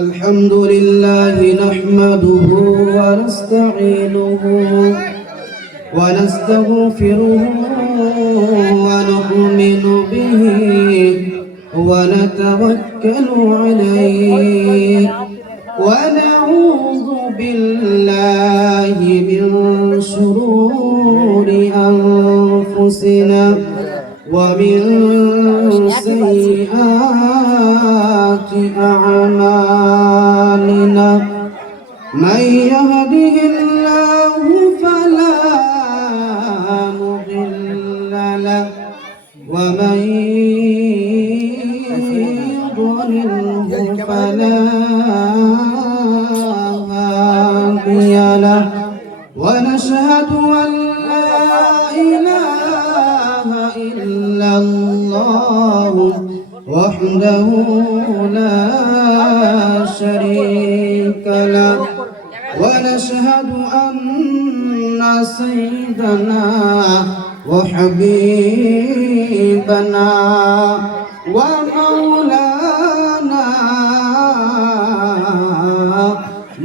الحمد لله نحمده ونستعينه ونستغفره ونؤمن به ونتوكل عليه ونعوذ بالله من شرور أنفسنا ومن سيئات أعمالنا من يهده الله فلا مضل له ومن يضلله فلا هادي له ونشهد أن لا إله إلا الله وحده لا شريك له ونشهد أن سيدنا وحبيبنا ومولانا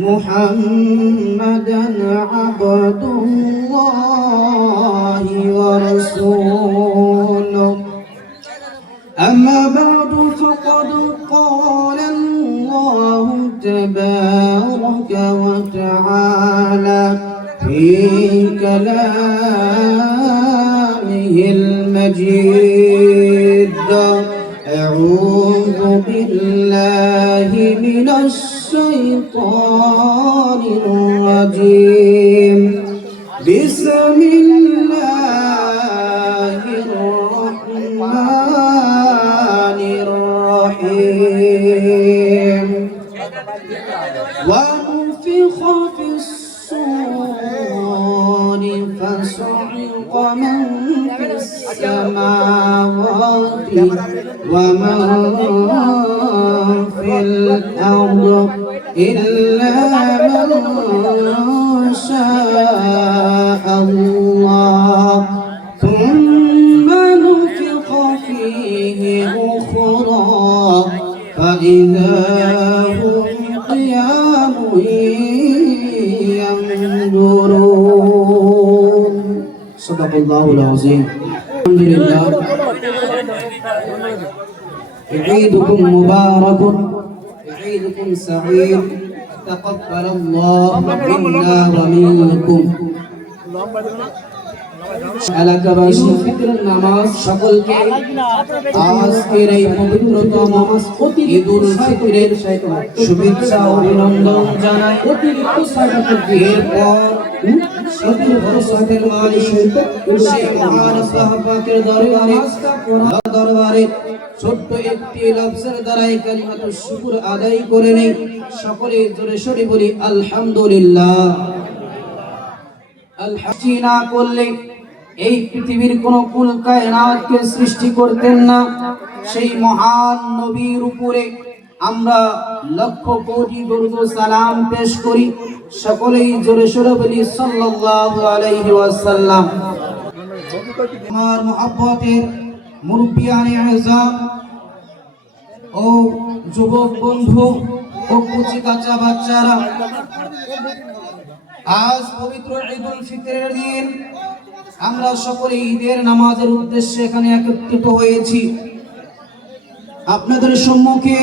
محمدا عبد الله ورسوله أما بعد فقد قال الله تبارك وتعالى في كلامه المجيد أعوذ بالله من الشيطان الرجيم بسم الله الرحمن الرحيم ونفخ في الصور فصعق من في السماوات ومن في الأرض إلا من شاء الله ثم نفخ فيه أخرى فإذا هم قيام ينظرون صدق الله العظيم. الحمد لله عيدكم مبارك عيدكم سعيد تقبل الله منا ومنكم এলাকাবাসী ফিতরের নামাজ সকলকে আজকের এই পবিত্রতম ঈদুল ফিতরের শুভেচ্ছা ও অভিনন্দন জানাই। অতিরিক্ত এরপর দরবারে ছোট্ট একটি লফজের দ্বারাই কালিমাতুশ শুকর আদায় করে নেই। সকলে জোরে সোরে বলি আলহামদুলিল্লাহ। আলহামদুলিল্লাহ না করলে এই পৃথিবীর কোন কুল কায়নাতকে সৃষ্টি করতেন না। সেই মহান নবীর উপরে আমরা লক্ষ কোটি দরুদ ও সালাম পেশ করি। সকলেই জোরে সোরে বলি সাল্লাল্লাহু আলাইহি ওয়াসাল্লাম। আমার মুহাব্বতের মুরব্বিয়ানে আযম ও যুবক বন্ধু ও কুচি কাঁচা বাচ্চারা, আজ পবিত্র ঈদুল ফিতরের দিন আমরা সকলে ঈদের নামাজের উদ্দেশ্যে এখানে একত্রিত হয়েছি। আপনাদের সম্মুখে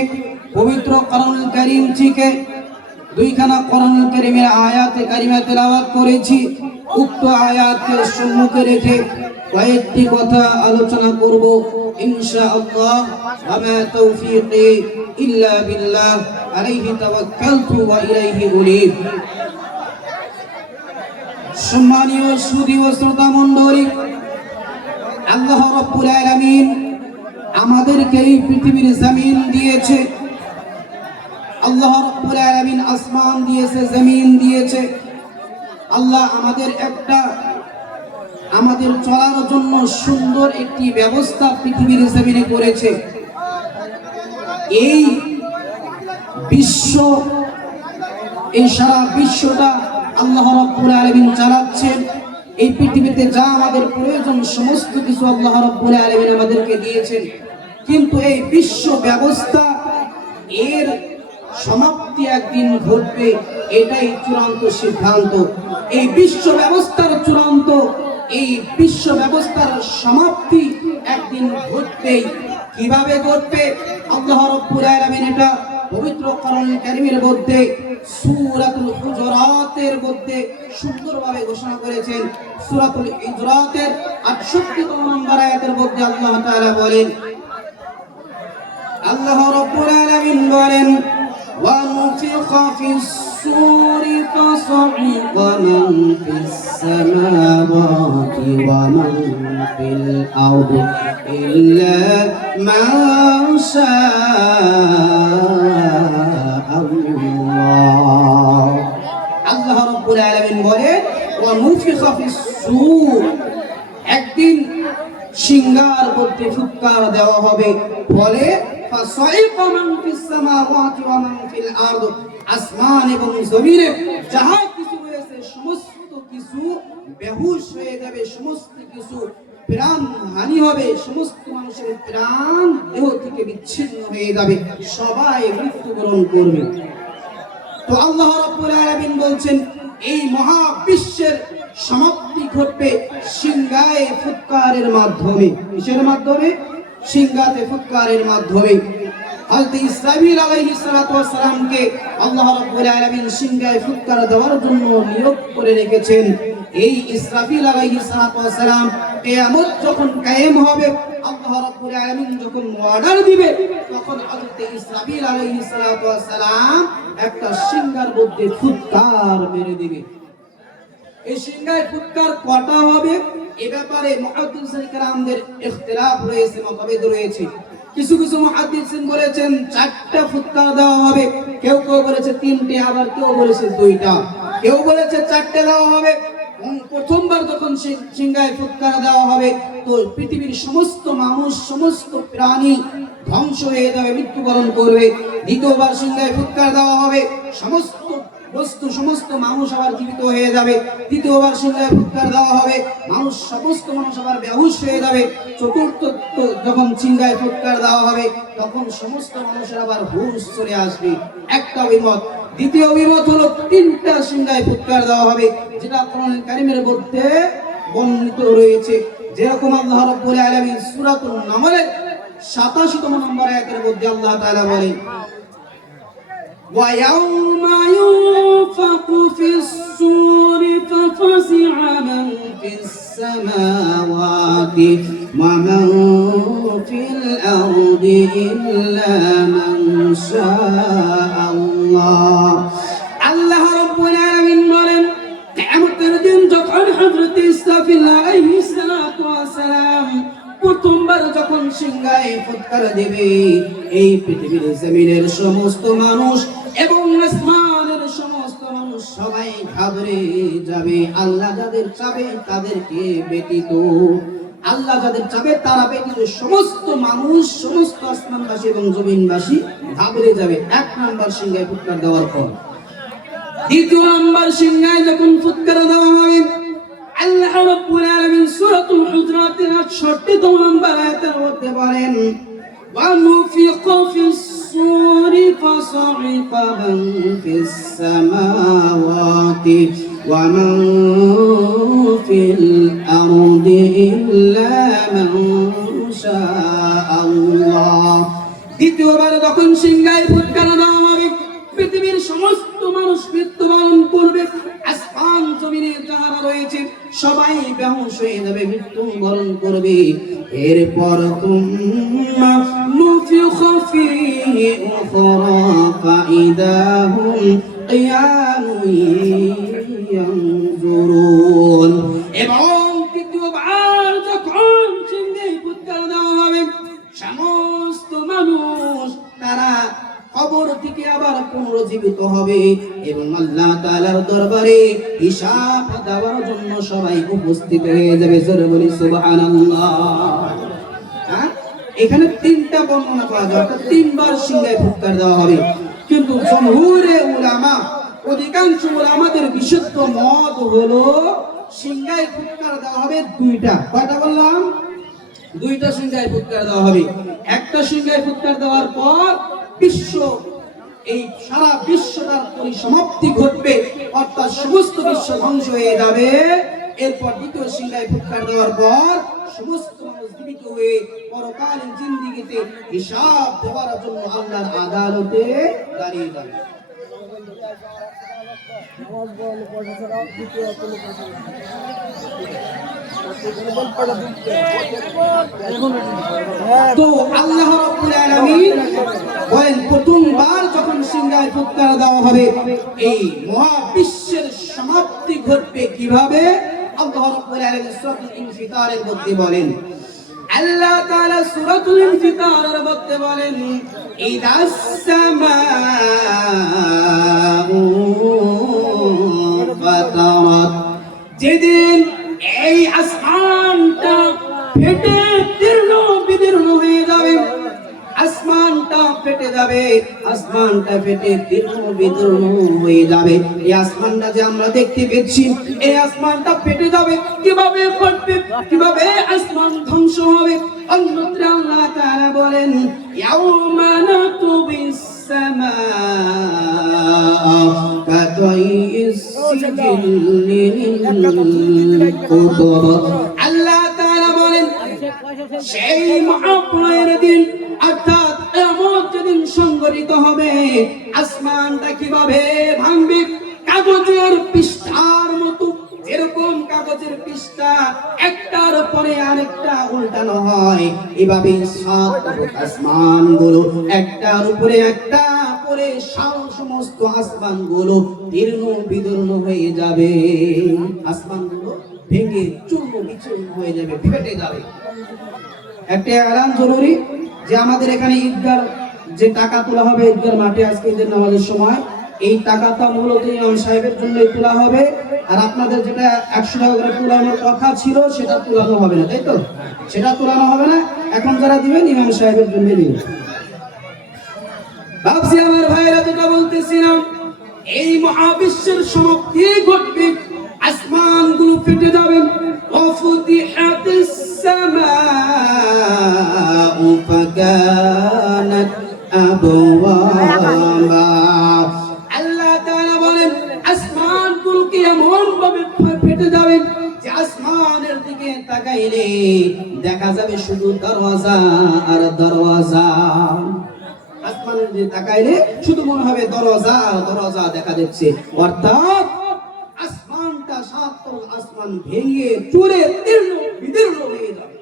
পবিত্র কোরআনুল কারীম থেকে দুইখানা কোরআনুল কারীমের আয়াতে কারিমা তেলাওয়াত করেছি। উক্ত আয়াতকে সম্মুখে রেখে কয়েকটি কথা আলোচনা করব ইনশাআল্লাহ। আমা তাওফীকি ইল্লা বিল্লাহ আলাইহি তাওয়াক্কালতু ওয়া ইলাইহি উনীব। সম্মানীয় সুধী ও শ্রোতা মণ্ডলী, আল্লাহ রাব্বুল আলামিন আমাদেরকে এই পৃথিবীর জমিন দিয়েছে। আল্লাহ রাব্বুল আলামিন আসমান দিয়েছে, জমিন দিয়েছে। আল্লাহ আমাদের চলার জন্য সুন্দর একটি ব্যবস্থা পৃথিবীর জমিনে করেছে। এই সারা বিশ্বটা আল্লাহ রাব্বুল আলামিন চালাচ্ছেন। এই পৃথিবীতে যা আমাদের প্রয়োজন সমস্ত কিছু আল্লাহ রাব্বুল আলামিন আমাদেরকে দিয়েছেন। কিন্তু এই বিশ্ব ব্যবস্থা এর সমাপ্তি একদিন ঘটবে, এটাই চূড়ান্ত সিদ্ধান্ত। এই বিশ্ব ব্যবস্থার চূড়ান্ত, এই বিশ্ব ব্যবস্থার সমাপ্তি একদিন ঘটবে। কিভাবে ঘটবে? আল্লাহ রাব্বুল আলামিন এটা পবিত্র কোরআন কারীমের মধ্যে সূরাতুল হুজুরাতের মধ্যে সুন্দরভাবে ঘোষণা করেছেন। সূরাতুল হুজুরাতের ৬৮তম নম্বর আয়াতের মধ্যে আল্লাহ তাআলা বলেন, আল্লাহ রাব্বুল আলামিন বলেন, ওয়া নুফিখা ফিস সূরি ফাসাইকা মান ফিস সামাওয়াতি ওয়া মান ফিল আরদি ইল্লা মা শাআ আল্লাহ। আল্লাহ রাব্বুল আলামিন বলেন, ওয়া নুফিখা ফিস সূর, একদিন সিংহার মধ্যে ফুৎকার দেওয়া হবে, ফলে ফাসাইকা মান ফিস সামাওয়াতি ওয়া মান ফিল আরদ, আসমান এবং জমিনে যাহা কিছু রয়েছে সমস্ত কিছু বেহুশ হয়ে যাবে, সমস্ত কিছু প্রাণ হানি হবে, সমস্ত মানুষের প্রাণ দেহ থেকে বিচ্ছিন্ন হয়ে যাবে, সবাই মৃত্যুবরণ করবে। তো আল্লাহ রাব্বুল আলামিন বলছেন, এই মহাবিশ্বের সমাপ্তি ঘটবে সিংহায় ফুৎকারের মাধ্যমে। কিসের মাধ্যমে? সিংহাতে ফুৎকারের মাধ্যমে। হযরত ইসরাফিল আলাইহিস সালাতু ওয়াস সালামকে আল্লাহ রাব্বুল আলামিন সিংহায় ফুৎকার দেওয়ার জন্য নিয়োগ করে রেখেছেন। এই ইসরাফিল আলাইহিস সালাতু ওয়াস সালাম কিয়ামত যখন কায়েম হবে, আল্লাহ রাব্বুল আলামিন যখন অর্ডার দিবে, তখন হযরত ইসরাফিল আলাইহিস সালাতু ওয়াস সালাম একটা সিংহার মধ্যে ফুৎকার মেরে দিবে। এই সিংহায় ফুৎকার কটা হবে এ ব্যাপারে মুহাদ্দিসিন কেরামদের ইখতিলাফ রয়েছে, মতভেদ রয়েছে। কিছু কিছু মুহাদ্দিসিন বলেছেন ৪টা ফুৎকার দেওয়া হবে, কেউ কেউ বলেছে ৩টে, আবার কেউ বলেছে ২টা, কেউ বলেছে ৪টে দেওয়া হবে। প্রথমবার যখন সিংহায় ফুৎকার দেওয়া হবে, তো পৃথিবীর সমস্ত মানুষ, সমস্ত প্রাণী ধ্বংস হয়ে যাবে, মৃত্যুবরণ করবে। দ্বিতীয়বার সিংহায় ফুৎকার দেওয়া হবে, সমস্ত বস্তু, সমস্ত মানুষ আবার জীবিত হয়ে যাবে। তৃতীয়বার সিংহায় ফুৎকার দেওয়া হবে, সমস্ত মানুষ আবার বেহুশ হয়ে যাবে। চতুর্থ যখন সিংহায় ফুৎকার দেওয়া হবে, তখন সমস্ত মানুষের আবার হুঁশ চলে আসবে। একটা অভিমত। দ্বিতীয় অভিমত হলো ৩টা সিংহায় ফুৎকার দেওয়া হবে, যেটা কোরআন কারীমের মধ্যে বর্ণিত রয়েছে। যেরকম আল্লাহ রাব্বুল আলামিন সূরাতুন নামলের ৮৭তম নম্বর আয়াতের মধ্যে আল্লাহ তাআলা বলেন, وَيَوْمَ يُنفَخُ فِي الصُّورِ فَفَزِعَ مَن فِي السَّمَاوَاتِ وَمَن فِي الْأَرْضِ إِلَّا مَن شَاءَ اللَّهُ। আল্লাহ রাব্বুল আলামিন বলেন, কিয়ামতের দিন যখন হযরত ইসরাফিল আলাইহিস সালাতু ওয়াস সালাম প্রথমবার যখন সিংহায় ফুৎকার দেবে, এই পৃথিবীর জমিনের সমস্ত মানুষ এবং আসমানের সমস্ত মানুষ সবাই ঘাবড়ে যাবে। আল্লাহ যাদের চাবে তাদেরকে ব্যতীত, আল্লাহ যাদের চাবে তারা ব্যতীত সমস্ত মানুষ, সমস্ত আসমানবাসী এবং জমিনবাসী ঘাবড়ে যাবে। ১ নাম্বার সিংহায় ফুৎকার দেওয়ার পর। দ্বিতীয় নাম্বার সিংহায় যখন ফুৎকার দেওয়া হবে, আল্লাহ রাব্বুল আলামিন সূরাতুল হুজুরাতের ৬৮তম নম্বর আয়াতের মধ্যে বলেন, ওয়া নুফিখা ফিস সূরি ফাসাইকা মান ফিস সামাওয়াতি ওয়া মান ফিল আরদি ইল্লা মান শাআ আল্লাহ। দ্বিতীয়বার যখন সিংহায় ফুৎকার দেওয়া হবে, পৃথিবীর সমস্ত মানুষ মৃত্যুবরণ করবে, আসমান জমিনে যারা রয়েছে সবাই বেহুশ হয়ে যাবে, মৃত্যুবরণ করবে। এরপর তুম্মা নুফিখা ফীহি উখরা ফাইদা হুম কিয়ামুন ইয়ানজুরুন। এবং তৃতীয়বার যখন সিংহায় ফুৎকার দেওয়া হবে, সমস্ত মানুষ তারা কবর থেকে আবার পুনরুজ্জীবিত হবে এবং আল্লাহ তাআলার দরবারে হিসাব দেওয়ার জন্য সবাই উপস্থিত হয়ে যাবে। জোরে বলি সুবহানাল্লাহ। এখানে ৩টা বর্ণনা করা যায়, অর্থাৎ ৩বার সিংহায় ফুৎকার দেওয়া হবে। কিন্তু জমহুরে উলামা, অধিকাংশ উলামাদের বিশুদ্ধ মত হলো সিংহায় ফুৎকার দেওয়া হবে ২টা। কয়টা বললাম? দুইটা সিংহায় ফুৎকার দেওয়া হবে। একটা সিংহায় ফুৎকার দেওয়ার পর এই সারা বিশ্বটার পরিসমাপ্তি ঘটবে, অর্থাৎ সমস্ত বিশ্ব ধ্বংস হয়ে যাবে। এরপর দ্বিতীয় সিংহায় ফুৎকার দেওয়ার পর সমস্ত মানুষ জীবিত হয়ে পরকালীন জিন্দেগিতে হিসাব দেওয়ার জন্য আল্লাহর আদালতে দাঁড়িয়ে যাবে। তো আল্লাহ রাব্বুল আলামিন বলেন, প্রথমবার যখন সিংহায় ফুৎকার দেওয়া হবে এই মহাবিশ্বের সমাপ্তি ঘটবে কিভাবে? আল্লাহ রাব্বুল আলামিন সূরাতুল ইনফিতারের মধ্যে বলেন, আল্লাহ তাআলা সূরাতুল ইনফিতারের মধ্যে বলেন, ইদাস সামাউ ফাতারাত, যেদিন এই আসমানটা ফেটে জীর্ণ বিদীর্ণ হয়ে যাবে, আসমানটা ফেটে যাবে, আসমানটা ফেটে জীর্ণ বিদীর্ণ হয়ে যাবে। এই আসমানটা যে আমরা দেখতে পেয়েছি, এই আসমানটা ফেটে যাবে। কিভাবে ফাটবে, কিভাবে আসমান ধ্বংস হবে? অন্যত্র আল্লাহ তাআলা বলেন, ইয়াউমা নাতুবিস সামাআ কাতাইস সিজিল্লিল কুতুব। আল্লাহ তাআলা বলেন, সেই মহাপ্রলয়ের দিন, অর্থাৎ কিয়ামত যেদিন সংঘটিত হবে, আসমানটা কিভাবে ভাঙবে? কাগজের পৃষ্ঠার মতো, যেরকম কাগজের পৃষ্ঠা একটার পরে আরেকটা উল্টানো হয়, এভাবে আসমানগুলো একটার উপরে একটা পরে সমস্ত আসমানগুলো জীর্ণ বিদীর্ণ হয়ে যাবে। আসমানগুলো ভেঙে চূর্ণ বিচূর্ণ হয়ে যাবে, ফেটে যাবে। একটা এলান জরুরি যে আমাদের এখানে ঈদগাহ যে টাকা তোলা হবে ঈদগাহ মাঠে আজকে ঈদের নামাজের সময়, এই টাকাটা মূলত ইমাম সাহেবের জন্য তোলা হবে। আর আপনাদের যেটা 100 টাকা করে তোলানোর কথা ছিল সেটা তোলানো হবে না, তাই তো? সেটা তোলানো হবে না। এখন যারা দিবেন ইমাম সাহেবের জন্য দিবেন। ভাবছি আমার ভাইরা, যেটা বলতেছিলাম, এই মহাবিশ্বের সমাপ্তি ঘটবে, আসমানগুলো ফেটে যাবে। ওয়াফুতিহাতিস সামাউ ফাকানাত আবওয়াবা। আল্লাহ তাআলা বলেন, আসমানগুলো কি এমন ভাবে ফেটে যাবে যে আসমানের দিকে তাকাইলে দেখা যাবে শুধু দরওয়াজা আর দরওয়াজা। আসমানের দিকে তাকাইলে শুধু মনে হবে দরওয়াজা দরওয়াজা দেখা যাচ্ছে, অর্থাৎ আসমানটা সাততল আসমান ভেঙে চুরে জীর্ণ বিদীর্ণ হয়ে যাবে।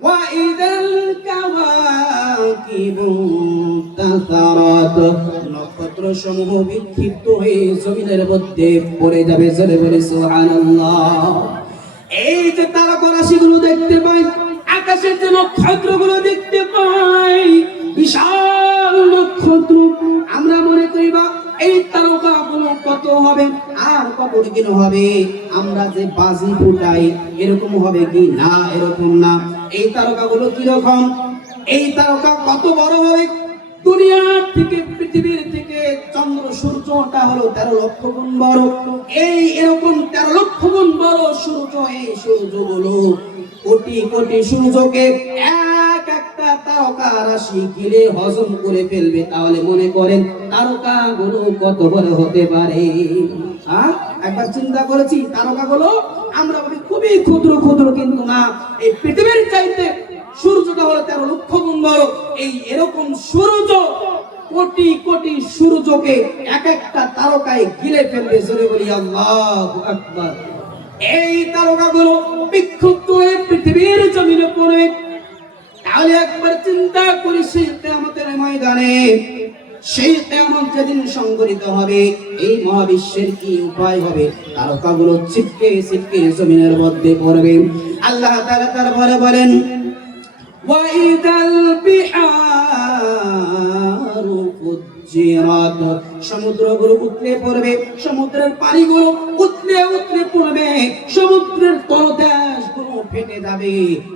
ওয়া ইদাল কাওয়াকিবু তাসারাত, নক্ষত্রসমূহ বিক্ষিপ্ত হয়ে জমিনের মধ্যে পড়ে যাবে। জোরে বলে সুবহানাল্লাহ। এই যে তারকারাশিগুলো দেখতে পাই, আকাশের যে নক্ষত্রগুলো দেখতে পাই, বিশাল নক্ষত্র, আমরা মনে করি বা এই তারকাগুলো কত হবে আর কত দিন হবে, আমরা যে বাজি ফুটাই এরকম হবে কি? না, এরকম না। এই তারকাগুলো কি রকম? এই তারকা কত বড় হবে? দুনিয়ার থেকে, পৃথিবীর থেকে চন্দ্র সূর্যটা হলো 13 লক্ষ গুণ বড়। এই এরকম 13 লক্ষ গুণ বড় সূর্য, এই সূর্যগুলো কোটি কোটি সূর্যকে এক একটা তারকা রাশি গিলে হজম করে ফেলবে। তাহলে মনে করেন তারকাগুলো কত বড় হতে পারে। একবার চিন্তা করেছি, তারকাগুলো আমরা ভাবি খুবই ক্ষুদ্র ক্ষুদ্র, কিন্তু না, এই পৃথিবীর চাইতে সূর্যটা হলো 13 লক্ষ গুণ বড়। এই এরকম সূর্য কোটি কোটি সূর্যকে এক একটা তারকায় গিলে ফেলবে। জোরে বলি আল্লাহু আকবার। এই তারকাগুলো বিক্ষুব্ধ হয়ে পৃথিবীর জমিনে পড়বে। তাহলে একবার চিন্তা করি, সেই কিয়ামতের ময়দানে, সেই কিয়ামত যেদিন সংঘটিত হবে, এই মহাবিশ্বের কি উপায় হবে? তারকাগুলো ছিটকে ছিটকে জমিনের মধ্যে পড়বে। আল্লাহ তাআলা তারপরে বলেন, ওয়া ইদাল বিহারু ফুজ্জিরাত, সমুদ্রগুলো উতলে পড়বে, সমুদ্রের পানিগুলো উতলে উতলে পড়বে, সমুদ্রের তলদেশগুলো ফেটে যাবে,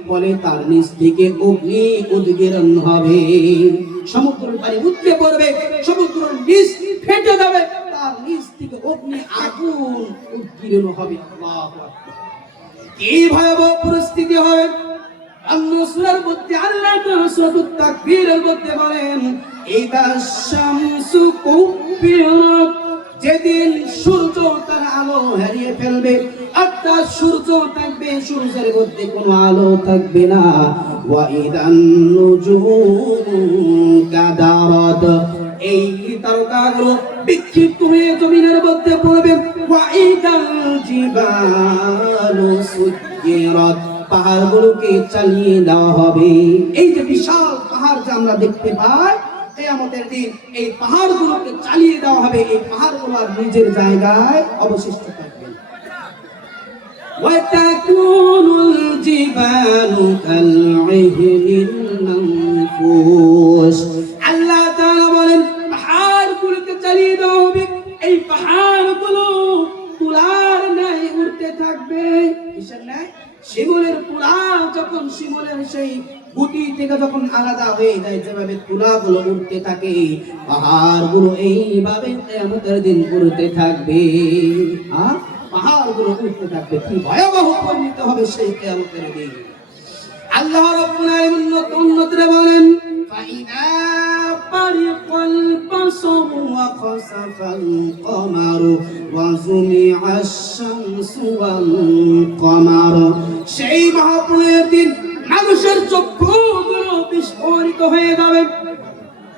ফলে তার নিচ থেকে অগ্নি উদ্গীরণ হবে। সমুদ্রের পানি উতলে পড়বে, সমুদ্রের নিচ ফেটে যাবে, তার নিচ থেকে অগ্নি আগুন উদ্গীরণ হবে। আল্লাহু আকবার। কি ভয়াবহ পরিস্থিতি হবে! অন্য সূরার মধ্যে আল্লাহ তাআলা সূরাতুত তাকবীরের মধ্যে বলেন ইদা শামসু কুবিরাত, যেদিন সূর্য তার আলো হারিয়ে ফেলবে, অর্থাৎ সূর্য থাকবে, সূর্যের মধ্যে কোনো আলো থাকবে না। ওয়া ইদান নুজুমু কাদারাত, এই তারকাগুলো বিক্ষিপ্ত হয়ে জমিনের মধ্যে পড়বে। ওয়া ইদাল জিবালু সুজ্জিরাত, পাহাড়গুলোকে চালিয়ে দেওয়া হবে। এই যে বিশাল পাহাড় যে আমরা দেখতে পাই, কিয়ামতের দিন এই পাহাড়গুলোকে চালিয়ে দেওয়া হবে। এই পাহাড়গুলো আর নিজের জায়গায় অবশিষ্ট থাকবে না। ওয়াতাকুনুল জিবালু কালইহিনিল মানফুস, আল্লাহ তাআলা বলেন পাহাড়গুলোকে চালিয়ে দেওয়া হবে। এই পাহাড়গুলো তুলার ন্যায় উঠতে থাকবে। কিসের ন্যায়? শিমুলের তুলা, যখন শিমুলের সেই গুটি থেকে যখন আলাদা হয়ে যায়, যেভাবে তুলাগুলো উঠতে থাকে, পাহাড়গুলো এইভাবে কিয়ামতের দিন উঠতে থাকবে। পাহাড়গুলো উঠতে থাকবে। কি ভয়াবহ পরিণত হবে সেই কিয়ামতের দিন। আল্লাহ রাব্বুল আলামিন উন্নতরে বলেন ফাইদা বারিকাল বাসরু ওয়া খাসাফাল কমারু ওয়া জুমিআশ শামসু ওয়াল কমার, সেই মহাপ্রলয়ের দিন মানুষের চক্ষুগুলো বিস্ফোরিত হয়ে যাবে,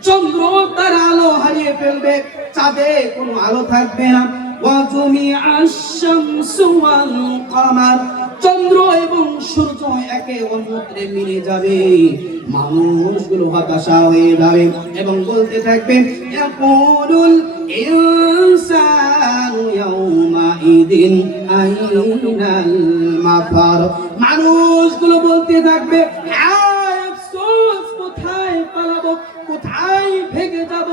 চন্দ্র তার আলো হারিয়ে ফেলবে, চাঁদে কোনো আলো থাকবে না। ওয়া জুমিআশ শামসু ওয়াল কমার, চন্দ্র এবং সূর্য একে অন্যত্রে মিলে যাবে, মানুষগুলো হতাশা হয়ে যাবে এবং বলতে থাকবে ইয়াকুলুল ইনসানু ইয়াউমাইদিন আইনাল মাফার, মানুষগুলো বলতে থাকবে হায় আফসোস, কোথায় পালাবো, কোথায় ভেগে যাব,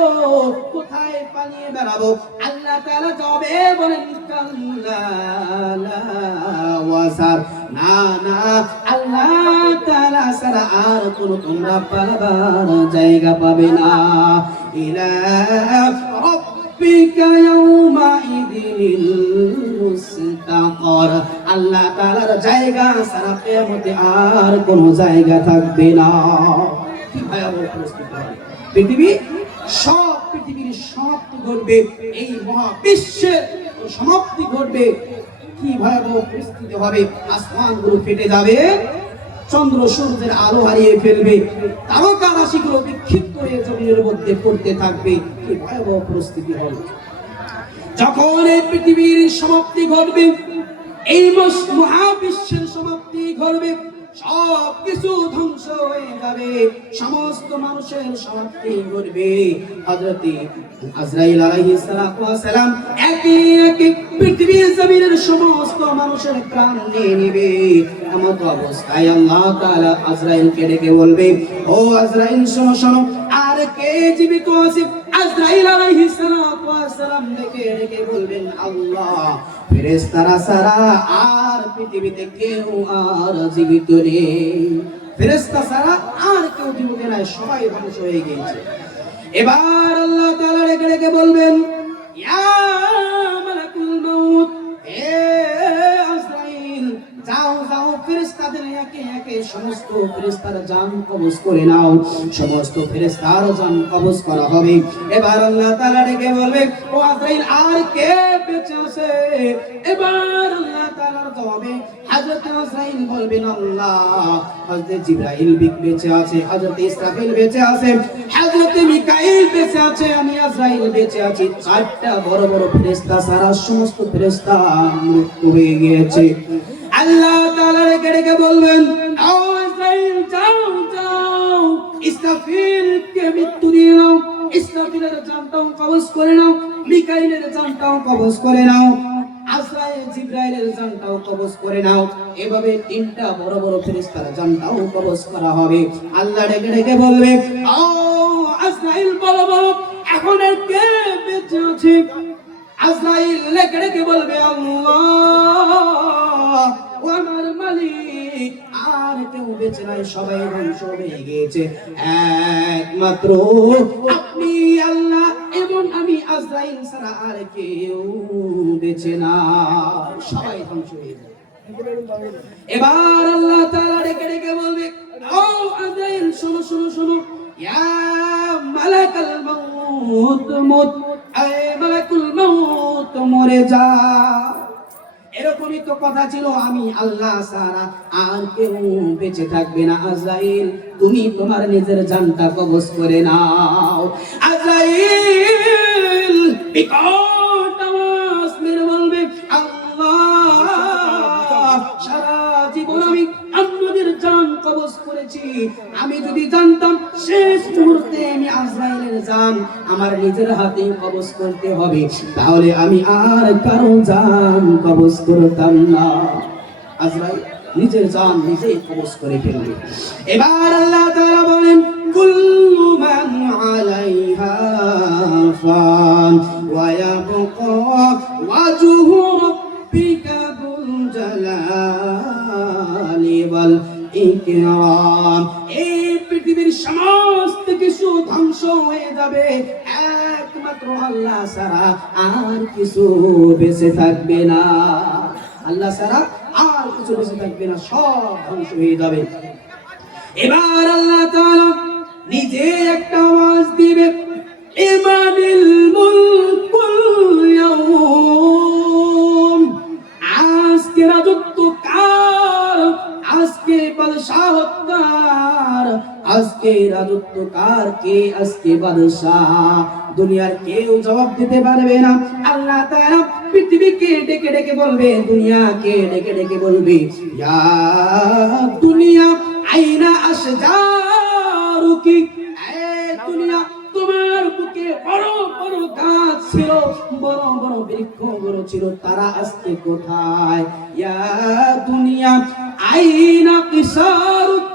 কোথায় পালিয়ে বেড়াবো। আল্লাহ তাআলা জবাবে বলেন কাল্লা লা ওয়াসার, না না, আল্লাহ তাআলা ছাড়া আর কোনো তোমরা পালাবার জায়গা পাবে না। ইলা রাব্বিকা ইয়াউমাইদিনিল মুস্তাকার, আল্লাহ তাআলার জায়গা ছাড়া কিয়ামতে আর কোনো জায়গা থাকবে না। কি ভয়াবহ পরিস্থিতি হবে। পৃথিবীর সমাপ্তি ঘটবে, এই মহাবিশ্বের সমাপ্তি ঘটবে। কি ভয়াবহ পরিস্থিতি হবে। আসমানগুলো ফেটে যাবে, চন্দ্র সূর্যের আলো হারিয়ে ফেলবে, তারকা রাশিগুলো বিক্ষিপ্ত হয়ে জমিনের মধ্যে পড়তে থাকবে। কি ভয়াবহ পরিস্থিতি হবে। যখন এই পৃথিবীর সমাপ্তি ঘটবে, এই মহাবিশ্বের সমাপ্তি ঘটবে, সব কিছু ধ্বংস হয়ে যাবে, সমস্ত মানুষের সমাপ্তি ঘটবে। হযরত আজরাইল আলাইহিস সালাম একে একে পৃথিবীর জমিনের সমস্ত মানুষের প্রাণ নিয়ে নেবে। এমন অবস্থায় আল্লাহ তাআলা আজরাইলকে ডেকে বলবে, ও আজরাইল শোনো শোনো, আর কে জীবিত আছে? আজরাইল আলাইহিস সালাম ডেকে ডেকে বলবেন আল্লাহ, ফেরেশতারা ছাড়া আর পৃথিবীতে কেউ আর জীবিত নেই। ফেরেশতা ছাড়া আর কেউ জীবিত নাই, সবাই ধ্বংস হয়ে গিয়েছে। এবার আল্লাহ তাআলা ডেকে ডেকে বলবেন, ইয়া মালাকুল মাউত, হে আজরাইল, যাও যাও, ফেরেশতাদের একে একে সমস্ত ফেরেশতার জান কবজ করে নাও। সমস্ত ফেরেশতার জান কবজ করা হবে। এবার আল্লাহ তাআলা ডেকে বলবে, ও আজরাইল, আর কে বেঁচে আছে? এবার আল্লাহ তাআলার জবাবে হযরত আজরাইল বলবেন, আল্লাহ, হযরত জিবরাইল বেঁচে আছে, হযরত ইসরাফিল বেঁচে আছে, হযরত মিকাইল বেঁচে আছে, আমি আজরাইল বেঁচে আছি। চারটা বড় বড় ফেরেশতা সারা সমস্ত ফেরেশতা মৃত্যু হয়ে গিয়েছে। আল্লাহ তাআলা ডেকে ডেকে বলবেন, ও আজরাইল, যাও যাও, ইসরাফিলকে মৃত্যু দিয়ে নাও, ইসরাফিলের জানটাও কবজ করে নাও, মিকাইলের জানটাও কবজ করে নাও, আজরাইল জিবরাইলের জানটাও কবজ করে নাও। এভাবে তিনটা বড় বড় ফেরেশতার জানটাও কবজ করা হবে। আল্লাহ ডেকে ডেকে বলবে, ও আজরাইল, বলো বলো, এখন আর কে বেঁচে আছে? আজরাইল ডেকে ডেকে বলবে, আল্লাহ, ও আমার মালিক, আর কেউ বেঁচে নাই, সবাই ধ্বংস হয়ে গিয়েছে, একমাত্র আপনি আল্লাহ এবং আমি আজরাইল ছাড়া আর কেউ বেঁচে না, সবাই ধ্বংস হয়ে যাবে। এবার আল্লাহ তাআলা ডেকে ডেকে বলবে, শোনো শোনো, ইয়া মালাকাল মাউত মুত, এ মালাকুল মাউত মরে যা। এরকমই তো কথা ছিল, আমি আল্লাহ ছাড়া আর কেউ বেঁচে থাকবে না। আজরাইল তুমি তোমার নিজের জানটা কবজ করে নাও। আজরাইল বিকট আওয়াজ মেরে বলবে, আল্লাহ সারা জীবন আমি আপনাদের জান কবজ করেছি, আমি যদি জানতাম শেষ মুহূর্তে আমি আজরাইলের জান আমার নিজের হাতেই কবজ করতে হবে, তাহলে আমি আর কারো জান কবজ করতাম না। আজরাইল নিজের জান নিজেই কবজ করে ফেলবে। এবার আল্লাহ তাআলা বলেন, কুল্লু মান আলাইহা ফান ওয়া ইয়াবকা ওয়াজহু রাব্বিকা যুল জালালি ওয়াল ইকরাম। এই পৃথিবীর সমস্ত কিছু ধ্বংস হয়ে যাবে, একমাত্র আল্লাহ ছাড়া আর কিছু বেঁচে থাকবে না। আল্লাহ ছাড়া আর কিছু বেঁচে থাকবে না, সব ধ্বংস হয়ে যাবে। এবার আল্লাহ তাআলা নিজে একটা আওয়াজ দিবে, ইমানিল মুলকুল ইয়াউম, আজকে রাজত্ব কার, আজকে বাদশাহত কার, আজকে রাজত্ব কার, কে আজকে বাদশাহ। দুনিয়ার কেউ জবাব দিতে পারবে না। আল্লাহ তাআলা পৃথিবীকে ডেকে ডেকে বলবে, দুনিয়াকে ডেকে ডেকে বলবে, ইয়া দুনিয়া আইনা আশজারুকি, এ দুনিয়া তোমার বুকে বড় বড় গাছ ছিল, বড় বড় বৃক্ষ বড় ছিল, তারা আজকে কোথায়? ইয়া দুনিয়া আইনা কিসারুক,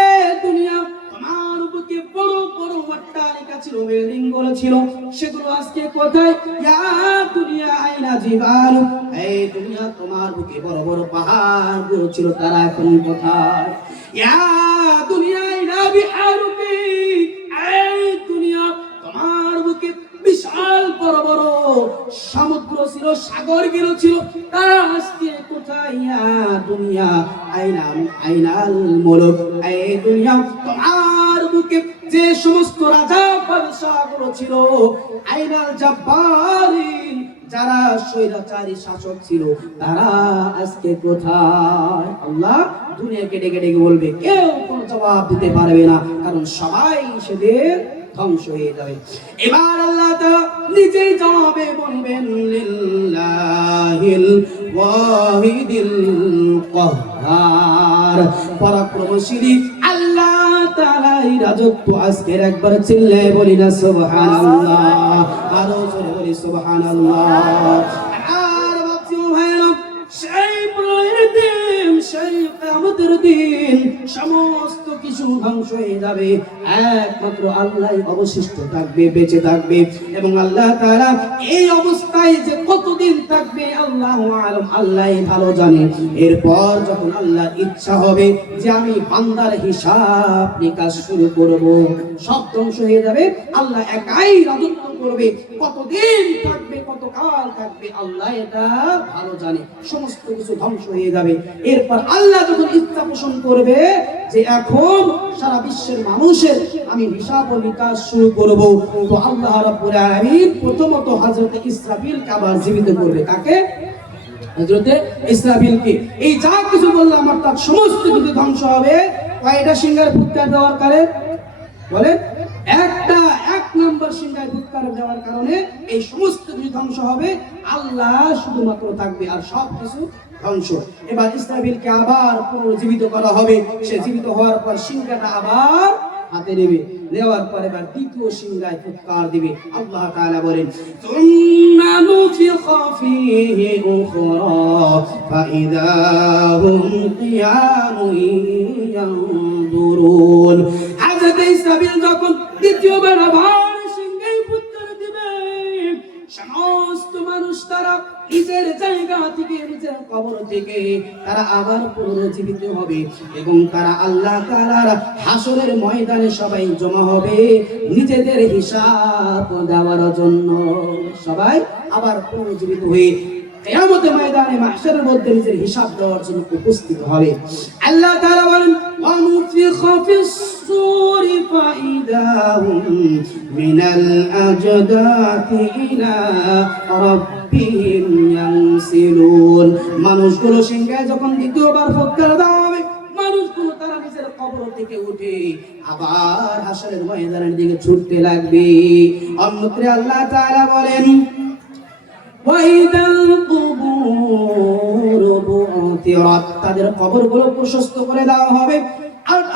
এ দুনিয়া তোমার বুকে বড় বড় অট্টালিকা ছিল, বিল্ডিং গুলো ছিল, সেগুলো আজকে কোথায়? ইয়া দুনিয়া আইনা জিবালুক, এই দুনিয়া তোমার বুকে বড় বড় পাহাড় গুলো ছিল, তারা এখন কোথায়? ইয়া দুনিয়া আইনা বিহারুকি, এই দুনিয়া তোমার বুকে বিশাল বড় বড় সমুদ্র ছিল, সাগর গুলো ছিল, তারা আজকে কোথায়? ইয়া দুনিয়া আইনা আইনাল মুলুক, এই দুনিয়া তোমার বুকে যে সমস্ত রাজা বাদশাহ গুলো ছিল, আইনাল জাব্বারিন, যারা স্বৈরাচারী শাসক ছিল, তারা আজকে কোথায়? আল্লাহ দুনিয়াকে ডেকে ডেকে বলবে, কেউ কোনো জবাব দিতে পারবে না, কারণ সবাই সেদিন ধ্বংস হয়ে যাবে। এবার আল্লাহ তাআলা নিজেই জবাবে বলবেন, লিল্লাহিল ওয়াহিদিল কাহ্হার, পরাক্রমশালী আল্লাহ তাআলাই রাজত্ব আজকের। একবার চিল্লায়ে বলি না সুবহানাল্লাহ, আরো জোরে বলি সুবহানাল্লাহ। আর বাপজি ভাইরা, সেই প্রলয়ের দিন, সেই কিয়ামতের দিন সমস্ত কিছু ধ্বংস হয়ে যাবে, একমাত্র আল্লাহই অবশিষ্ট থাকবে, বেঁচে থাকবে। এবং আল্লাহ তাআলা এই অবস্থায় যে কতদিন থাকবে আল্লাহু আ'লাম, আল্লাহই ভালো জানে। এরপর যখন আল্লাহর ইচ্ছা হবে যে আমি বান্দার হিসাব নিকাশ শুরু করব, সব ধ্বংস হয়ে যাবে, আল্লাহ একাই রাজত্ব করবে। কতদিন থাকবে, কতকাল থাকবে, আল্লাহ এটা ভালো জানে। সমস্ত কিছু ধ্বংস হয়ে যাবে। এরপর আল্লাহ যখন ইচ্ছা পোষণ করবে যে এখন সারা বিশ্বের মানুষের আমি হিসাব ও নিকাশ শুরু করব, তো আল্লাহ রাব্বুল আলামিন প্রথমত হযরত ইসরাফিলকে আবার জীবিত করবে। কাকে? হযরত ইসরাফিলকে। এই যা কিছু বললাম অর্থাৎ সমস্ত কিছু ধ্বংস হবে। কয়টা সিংহার ফুৎকার দেওয়ার কারণে? বলে একটা, এক নম্বর সিংহায় ফুৎকার দেওয়ার কারণে এই সমস্ত কিছু ধ্বংস হবে, আল্লাহ শুধুমাত্র থাকবে, আর সব কিছু ধ্বংস। এবার ইসরাফিলকে আবার পুনর্জীবিত করা হবে। সে জীবিত হওয়ার পর সিংহাটা আবার হাতে নেবে, নেওয়ার পর এবার দ্বিতীয় সিংহায় ফুৎকার দিবে। আল্লাহ তাআলা বলেন, সুম্মা নুফিখা ফীহি উখরা ফাইদা হুম কিয়ামুন ইয়ানজুরুন। হযরত ইসরাফিল যখন দ্বিতীয়বার আবার সিংহায় ফুৎকার দিবে, সমস্ত মানুষ তারা নিজের জায়গা থেকে, নিজের কবর থেকে তারা আবার পুনরুজ্জীবিত হবে এবং তারা আল্লাহ তাআলার হাসরের ময়দানে সবাই জমা হবে নিজেদের হিসাব দেওয়ার জন্য। সবাই আবার পুনরুজ্জীবিত হয়ে কিয়ামতের ময়দানে মাহশারের মধ্যে নিজের হিসাব দেওয়ার জন্য উপস্থিত হবে। আল্লাহ তাআলা বলেন, ওয়া নুফিখা ফিস সূরি ناداهم من الأجداث إلى ربهم ينسلون মানুষগুলো সিংহায় যখন দ্বিতীয়বার ফুৎকার দেওয়া হবে মানুষগুলো তারা নিজের কবর থেকে উঠে আবার হাসরের ময়দানের দিকে ছুটতে লাগবে অন্যত্র আল্লাহ তাআলা বলেন وَإِذَا الْقُبُورُ بُعْثِرَتْ তাদের কবরগুলো প্রশস্ত করে দেওয়া হবে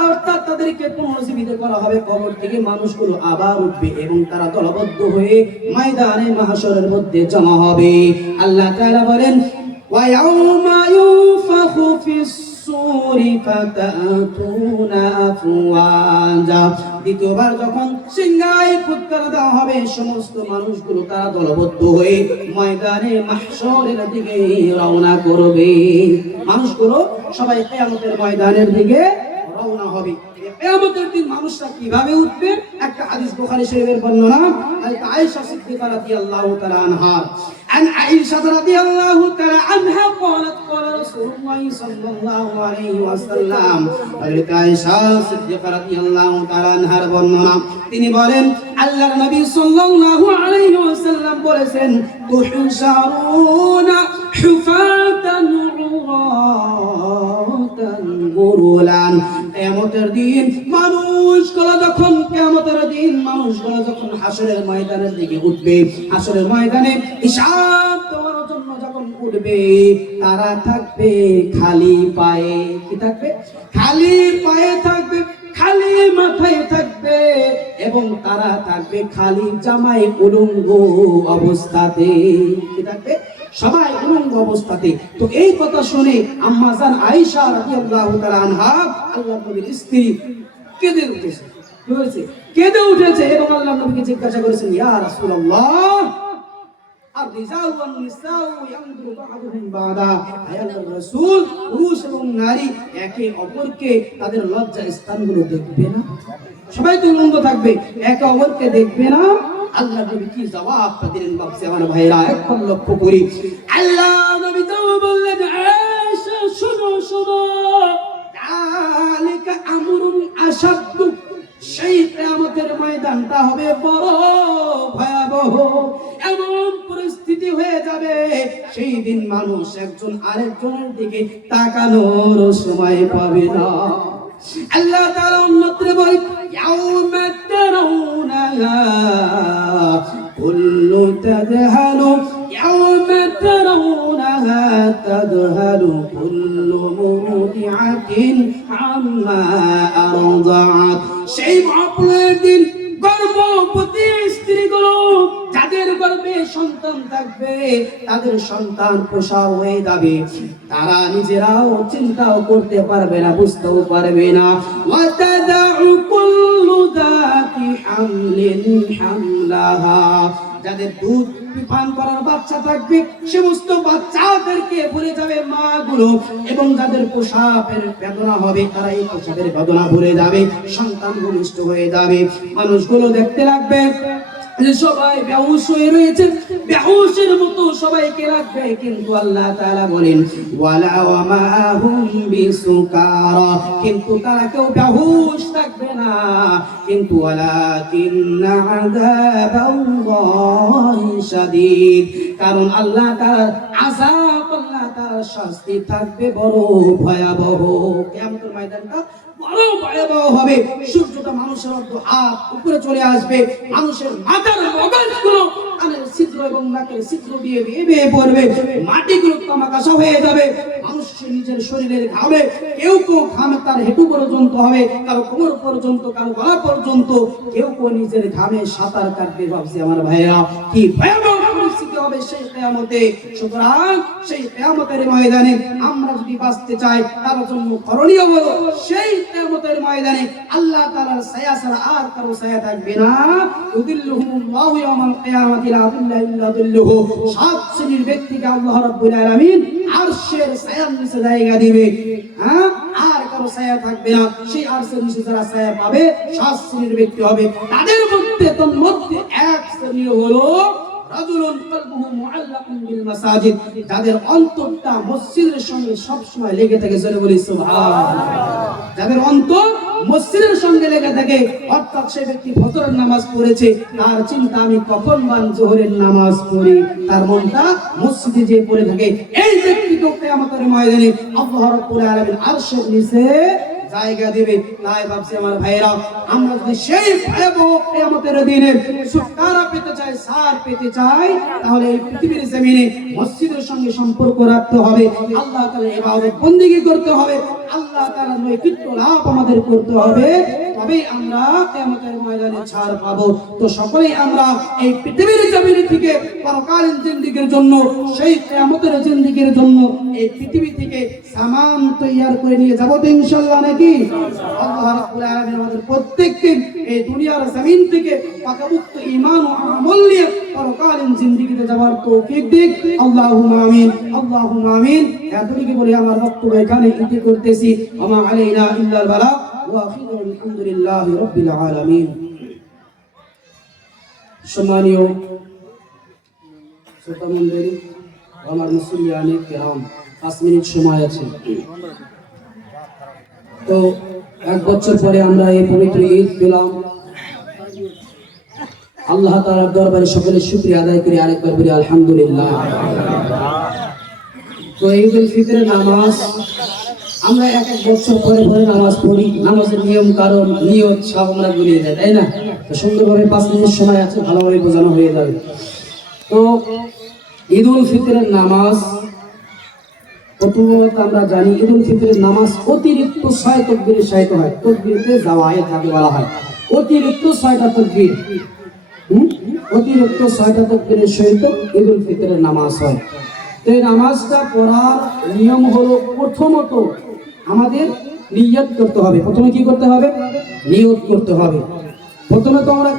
অর্থাৎ তাদেরকে পুনর্জীবিত করা হবে কবর থেকে মানুষগুলো আবার উঠবে এবং তারা দলবদ্ধ হয়ে ময়দানে মাহশরের মধ্যে জমা হবে আল্লাহ তাআলা বলেন وَيَوْمَ يُنفَخُ فِي الصُّورِ فَتَأْتُونَ أَفْوَاجًا দ্বিতীয়বার যখন সিংহায় ফুৎকার দেওয়া হবে সমস্ত মানুষগুলো তারা দলবদ্ধ হয়ে ময়দানে মাহশরের দিকে রওনা করবে মানুষগুলো সবাই কিয়ামতের ময়দানের দিকে রওনা হবে কিয়ামতের দিন মানুষরা কিভাবে উঠবে একটা হাদিস বুখারী শরীফের বর্ণনা হযরত আয়েশা সিদ্দিকা রাদিয়াল্লাহু তাআলা আনহা عن عائشة رضي الله تعالى عنها قالت قال رسول الله صلى الله عليه وسلم হযরত আয়েশা সিদ্দিকা রাদিয়াল্লাহু তাআলা আনহার বর্ণনা তিনি বলেন আল্লাহর নবী সাল্লাল্লাহু আলাইহি ওয়াসাল্লাম বলেছেন তুহশারুনা হুফাতান উরাতান গুরুলান কিয়ামতের দিন মানুষগুলো যখন হাসরের ময়দানের দিকে উঠবে হাসরের ময়দানে হিসাব দেওয়ার জন্য যখন উঠবে তারা থাকবে খালি পায়ে কি থাকবে খালি পায়ে থাকবে খালি মাথায় থাকবে এবং তারা থাকবে খালি জামায় উলঙ্গ অবস্থাতে কি থাকবে সবাই উলঙ্গ অবস্থাতে তো এই কথা শুনে আম্মা জান আয়েশা রাদিয়াল্লাহু তাআলা আনহা আল্লাহর নবীর স্ত্রী কেঁদে উঠেছে কি হয়েছে কেঁদে উঠেছে এবং আল্লাহর নবীকে জিজ্ঞাসা করেছেন ইয়া রাসূলুল্লাহ আর-রিজাল ওয়ান নিসাউ ইয়ানদুরু বা'দুহুম বা'দা হে আল্লাহর রাসূল পুরুষ এবং নারী একে অপরকে তাদের লজ্জা স্থানগুলো দেখবে না সবাই তো উলঙ্গ থাকবে একে অপরকে দেখবে না আল্লাহর নবী কি জবাব দিলেন বাপসে আমার ভাইরা একবার লক্ষ্য করি আল্লাহর নবী তো বললেন আয়েশা শোনো যালিকা আমরুন আশাদ্দু সেই কিয়ামতের ময়দানটা হবে বড় ভয়াবহ এমন পরিস্থিতি হয়ে যাবে সেই দিন মানুষ একজন আরেকজনের দিকে তাকানোর সময় পাবে না আল্লাহ তাআলা অন্যত্র বলেন ইয়াউমা তারাউনাহা কুল্লু তাদহালু ইয়াউমা তারাউনাহা তাদহালু কুল্লু মুরদিআতিন আম্মা আরদাআত সেই মহাপ্রলয়ের দিন গর্ভবতী স্ত্রীগুলো যাদের গর্ভে সন্তান থাকবে তাদের সন্তান প্রসব হয়ে যাবে তারা নিজেরাও চিন্তাও করতে পারবে না বুঝতেও পারবে না ওয়াতাদাউ কুল্লু যাতি হামলিন হামলাহা যাদের দুধ পান করার বাচ্চা থাকবে সমস্ত বাচ্চাদেরকে ভুলে যাবে মাগুলো এবং যাদের প্রসবের বেদনা হবে তারা এই প্রসবের বেদনা ভুলে যাবে সন্তান ভূমিষ্ঠ হয়ে যাবে মানুষগুলো দেখতে লাগবে সবাই বেহুশ হয়ে রয়েছে বেহুশের মতো সবাইকে রাখবে কিন্তু আল্লাহ তাআলা বলেন ওয়ালা ওয়ামা হুম বিসুকারা কিন্তু তারা কেউ বেহুশ থাকবে না কিন্তু ওয়ালাকিন্না আযাবাল্লাহি শাদীদ কারণ আল্লাহ তাআলার আযাব আল্লাহ তাআলার শাস্তি থাকবে বড় ভয়াবহ কিয়ামতের ময়দানটা বড় ভয়াবহ হবে সূর্যটা মানুষের হাত উপরে চলে আসবে মানুষের মাথার মগজগুলো কানের ছিদ্র এবং নাকের ছিদ্র দিয়ে বেয়ে পড়বে মাটিগুলো তামাকাশা হয়ে যাবে মানুষ নিজের শরীরের ঘামে কেউ ঘামে তার হেঁটু পর্যন্ত হবে কারো কোমর পর্যন্ত কারো গলা পর্যন্ত কেউ নিজের ঘামে সাঁতার কাটবে ভাবছি আমার ভাইরা কি ভয়াবহ পরিস্থিতি হবে সেই কিয়ামতে সুতরাং সেই কিয়ামতের ময়দানে আমরা যদি বাঁচতে চাই তার জন্য করণীয় হলো সেই কিয়ামতের ময়দানে আল্লাহ তাআলার ছায়া ছাড়া আর কারো ছায়া থাকবে না ইউদিল্লুহুমুল্লাহু ইয়াওমাল কিয়ামাতি লা যিল্লা ইল্লা যিল্লুহু সাত শ্রেণীর ব্যক্তিকে আল্লাহ রাব্বুল আলামিন আরশের ছায়ার নিচে জায়গা দিবে আর কারো ছায়া থাকবে না সেই আরশের নিচে যারা ছায়া পাবে সাত শ্রেণীর ব্যক্তি হবে তাদের মধ্যে এক শ্রেণী হলো রাজুলুন কলবুহু মুআল্লাকুন বিল মাসাজিদ যাদের অন্তরটা মসজিদের সঙ্গে সব সময় লেগে থাকে জোরে বলি সুবহানাল্লাহ যাদের অন্তর মসজিদের সঙ্গে লেগে থাকে, অর্থাৎ সে ব্যক্তি ফজরের নামাজ পড়েছে, তার চিন্তা আমি কখন বান জোহরের নামাজ পড়ি, তার মনটা মসজিদে যে পড়ে থাকে। এই ব্যক্তিকে কিয়ামতের ময়দানে আল্লাহ রাব্বুল আলামিন আরশের নিচে জায়গা দেবে। তাই ভাবছি আমার ভাইরা, আমরা যদি সেই ভয়াবহ কিয়ামতের দিনে ছুটকারা পেতে চাই, সার পেতে চাই, তাহলে এই পৃথিবীর জমিনে মসজিদের সঙ্গে সম্পর্ক রাখতে হবে, আল্লাহ তাআলার ইবাদত বندگی করতে হবে, আল্লাহ তাআলার নৈকট্য লাভ আমাদের করতে হবে, তবেই আমরা কিয়ামতের ময়দানে ছাড় পাবো। তো সকলেই আমরা এই পৃথিবীর জমিনে থেকে পরকালীন জিন্দেগির জন্য, সেই কিয়ামতের জিন্দেগির জন্য এই পৃথিবী থেকে সামান তৈয়ার করে নিয়ে যাব তো ইনশাআল্লাহ নাকি? আল্লাহ রাব্বুল আলামিন আমাদের প্রত্যেককে এই দুনিয়ার জমিন থেকে পাকাপোক্ত ঈমান ও আমল নিয়ে পরকালীন জিন্দেগিতে যাওয়ার তৌফিক দিক। আল্লাহুম্মা আমিন, আল্লাহুম্মা আমিন। এতটুকু বলে আমার বক্তব্য এখানে ইতি করতেছি। ওয়া মা আলাইনা ইল্লাল বালাগ ওয়া আখিরু আলহামদুলিল্লাহি রাব্বিল আলামিন। সম্মানীয় শ্রোতা মণ্ডলী, আমার মুসলিয়ানে কিরাম, 5 মিনিট সময় আছে। তো 1 বছর পরে আমরা এই পবিত্র ঈদ পেলাম। আল্লাহ তাআলার দরবারে সকলের শুকরিয়া আদায় করি, আরেকবার বলি আলহামদুলিল্লাহ। তো ঈদুল ফিতরের নামাজ আমরা 1 বছর পরে পরে নামাজ পড়ি, নামাজের নিয়ম কারণ নিয়ত সব আমরা গুলিয়ে যাই, তাই না? তো সুন্দরভাবে 5 মিনিট সময় আছে, ভালোভাবে বোঝানো হয়ে যাবে। তো ঈদুল ফিতরের নামাজ প্রথমত আমরা জানি, ঈদুল ফিতরের নামাজ অতিরিক্ত 6 তাকবীরের সহিত হয়। তাকবীরতে জাওয়ায়ে থাকে বলা হয়, অতিরিক্ত 6টা তাকবীর, অতিরিক্ত 6টা তাকবীরের সহিত ঈদুল ফিতরের নামাজ হয়। তো এই নামাজটা পড়ার নিয়ম হলো, প্রথমত আমাদের নিয়ত করতে হবে। প্রথমে কি করতে হবে? নিয়ত করতে হবে। প্রথমে তো আমরা